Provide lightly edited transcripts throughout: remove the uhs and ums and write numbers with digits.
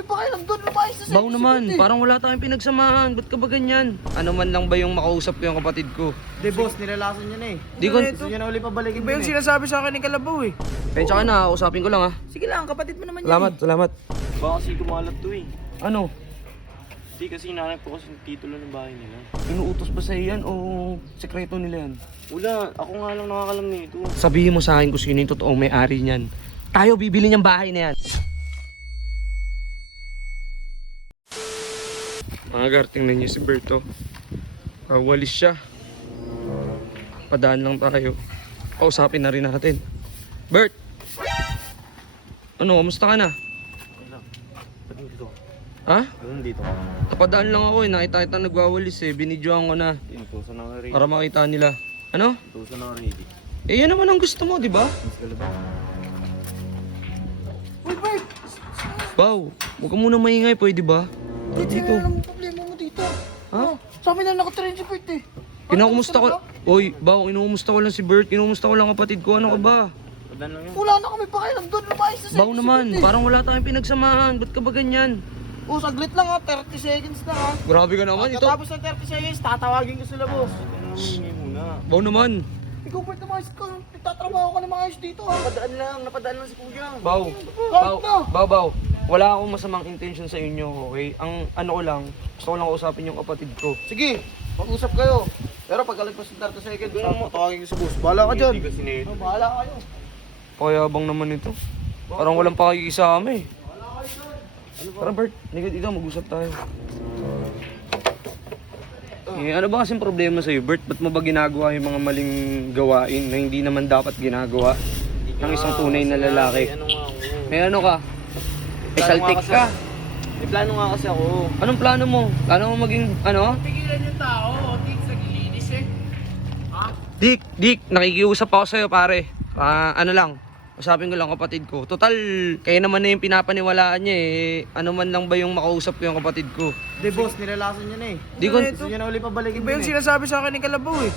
kami pakialam doon. Lumayas na sa Baw naman, parang wala tayong pinagsamahan. Ba't ka ba ganyan? Ano man lang ba yung makausap ko yung kapatid ko? Di boss, nilalasan niya na eh. Di ko... Gusto niya na uli pabalikin Iba yung sinasabi sa akin ni Kalabaw eh. Pensya ka na, kausapin ko lang ha. Sige lang, kapatid mo naman Salamat, salamat. Baka kasi kumalat to eh. Ano? Hindi kasi hinanap ko kasi yung titulo ng bahay nila. Inuutos ba sa'yo yan o sekreto nila yan? Wala, ako nga lang nakakalam nito. Sabihin mo sa akin kung sino yung totoong may-ari niyan. Tayo bibili niyang bahay na yan. Mga gar, tingnan niyo si Berto. Walis siya. Padaan lang tayo. Kausapin na rin natin. Bert! Ano, kamusta ka na? Ba't dito? Ha? Ganun dito. Napadaan lang ako eh. Nakita kita nagwawalis eh. Binidyoan ko na. Inutusan na nga rin. Para makita nila. Ano? Inutusan na nga rin. Eh yan naman ang gusto mo, di ba? Mas Kalabaw. Uy, Bert! Baw, huwag ka muna maingay, pwede ba? Tara dito. Ano ang problema mo dito? Ha? Sa amin na nakatira si Bert eh. Kinukumusta ko. Oy, Baw, kinukumusta ko lang si Bert. Kinukumusta ko lang kapatid ko. Ano ka ba? Padan lang yun. Wala na kami pakialam doon. Lumayas na sa Baw naman, parang wala tayong pinagsamahan. Ba't ka ba ganyan? Oh, saglit lang ha. 30 seconds na ha. Grabe ka naman ito. Pagkatapos ng 30 seconds, tatawagin ko sila boss. Hingi muna. Baw naman. Ikaw Bert, namayos ka. Nagtatrabaho ka na maayos dito ha. Napadaan lang si Kuya. Baw, Kahit na. Baw. Wala akong masamang intention sa inyo, okay? Ang ano ko lang, gusto ko lang kausapin yung kapatid ko. Sige, mag-usap kayo. Pero pagkalagpas ng 30 seconds, tatawagin ko si boss. Bahala ka dyan. Hindi kasi nito. Bahala kayo. Pakayabang naman ito. Parang walang pakikisama eh. Parang Bert, ligad dito, mag-usap tayo. Eh, ano ba kasing problema sa'yo, Bert? Ba't mo ba ginagawa yung mga maling gawain na hindi naman dapat ginagawa ng isang tunay na lalaki? Ano nga ako? May ano ka? May saltik ka? May plano nga kasi ako. Anong plano mo? Plano mo maging, ano? Pigilan yung tao, Tix, naglilinis eh. Dick, nakikiusap ako sa'yo, pare. Ano lang, usapin ko lang kapatid ko. Total, kaya naman na yung pinapaniwalaan niya eh. Ano man lang ba yung makausap ko yung kapatid ko? Di boss, nilalasan niya na eh. Di ko... Gusto niya na uli pabalikin Iba yung sinasabi sa akin ni Kalabaw eh.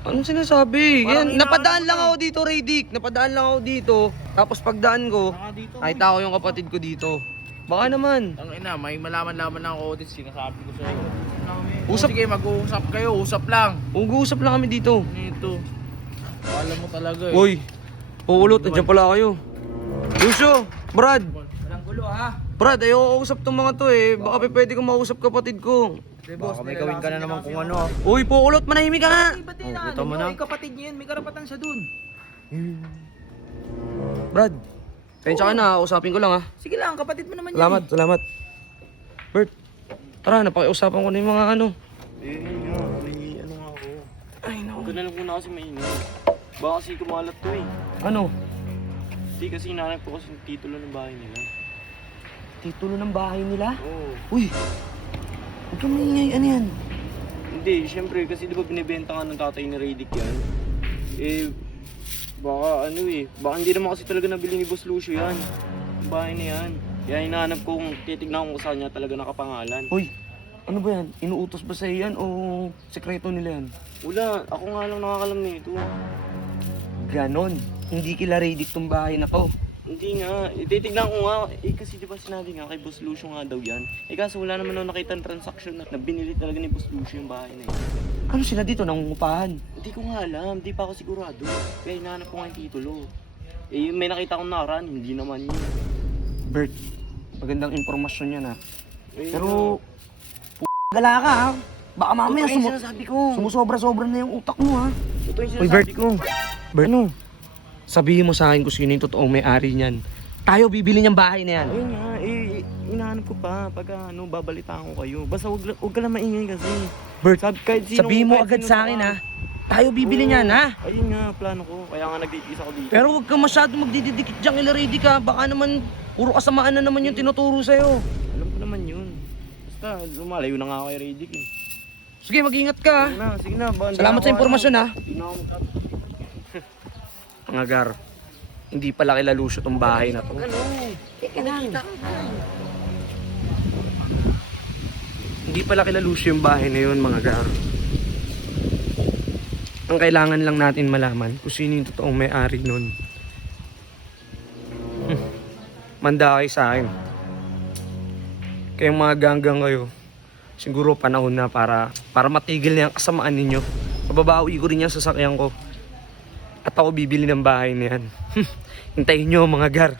Anong sinasabi? Parang Yan, napadaan lang ako dito, Ray Dick. Napadaan lang ako dito. Tapos pagdaan ko, dito. nakita ko yung kapatid ko dito. Baka naman. Ang ina, may malaman-laman ng audit, sinasabi ko sa'yo. Usap. Sige, mag-uusap kayo, usap lang. Mag-uusap lang kami dito. Ito. Alam mo talaga eh. Uy, pulot, nandiyan pala kayo. Lucio, Brad. Walang gulo ha. Brad, ayoko kausap tong mga to eh. Baka pwede kong mausap kapatid ko. Di boss, may gawin ka na naman kung ano. Uy, pulot, manahimik ka nga. Ba't din kita mo na. kapatid niya yun, may karapatan siya dun. Brad, pensya ka na, kausapin ko lang ha. Sige lang, kapatid mo naman Salamat, salamat. Bert, tara, napakiusapan ko na yung mga ano. Eh, nga. May ano nga ako. Ay, no. Huwag ka na lang muna kasi maingat. Baka kasi kumalat to eh. Ano? Hindi kasi hinanap ko kasi yung titulo ng bahay nila. Titulo ng bahay nila? Oo. Uy, huwag kang maingay, ano yan? Hindi, syempre kasi di ba binibenta nga ng tatay ni Radic yan? Eh, baka ano eh. Baka hindi naman kasi talaga nabili ni Boss Lucio yan. Yung bahay na yan. Kaya hinahanap ko kung titignan ko kung saan niya talaga nakapangalan. Uy, ano ba yan? Inuutos ba sa'yo yan o sekreto nila yan? Wala, ako nga lang nakakalam nito. Ganon. Hindi kila Radic tong bahay na to. Hindi nga, titignan ko nga. Eh kasi di ba sinabi nga kay Boss Lucio nga daw yan? Eh kaso wala naman ako nakita ng transaction na binili talaga ni Boss Lucio yung bahay na yan. Ano sila dito, nangungupahan? Hindi ko nga alam, di pa ako sigurado. Kaya hinahanap ko nga yung titulo. Eh may nakita akong nakaraan, hindi naman yun. Bert, magandang impormasyon yan ha. Eh, Pero, gala ka ha. Baka mamaya totoo yung sinasabi ko. sumusobra-sobra na yung utak mo ha. Totoo yung Uy, Bert. sinasabi ko. Bert, ano? Sabihin mo sa akin kung sino yung totoong may-ari niyan. Tayo bibili niyang bahay na yan. Ayun nga, hinahanap ko pa. Pagka babalitaan ko kayo. Basta wag ka lang maingay kasi. Bert, Kahit sino, sabihin mo kahit agad sino sa akin ha. Tayo bibili niyan ha. Ayun nga, plano ko. Kaya nga nag-iisa ko dito. Pero huwag ka masyado magdididikit dyan kila Radic ha. Baka naman, puro kasamaan na naman yung tinuturo sa'yo. Alam ko naman yun. Basta lumalayo na nga ako kay Radic eh. Sige, mag-ingat ka ha. Sige na. Salamat sa impormasyon ha. Hindi na ako magkapit. Mga gar, hindi pala kila Lucio tong bahay na to. Hindi pala kila Lucio yung bahay na yun, mga gar. Ang kailangan lang natin malaman kung sino yung totoong may-ari nun. Manda kayo sa akin. Kayong mga ganggang kayo, siguro panahon na para matigil na yung kasamaan ninyo. Mababawi ko rin yung sasakyan ko. At ako bibili ng bahay na yan. Hintayin nyo mga gar.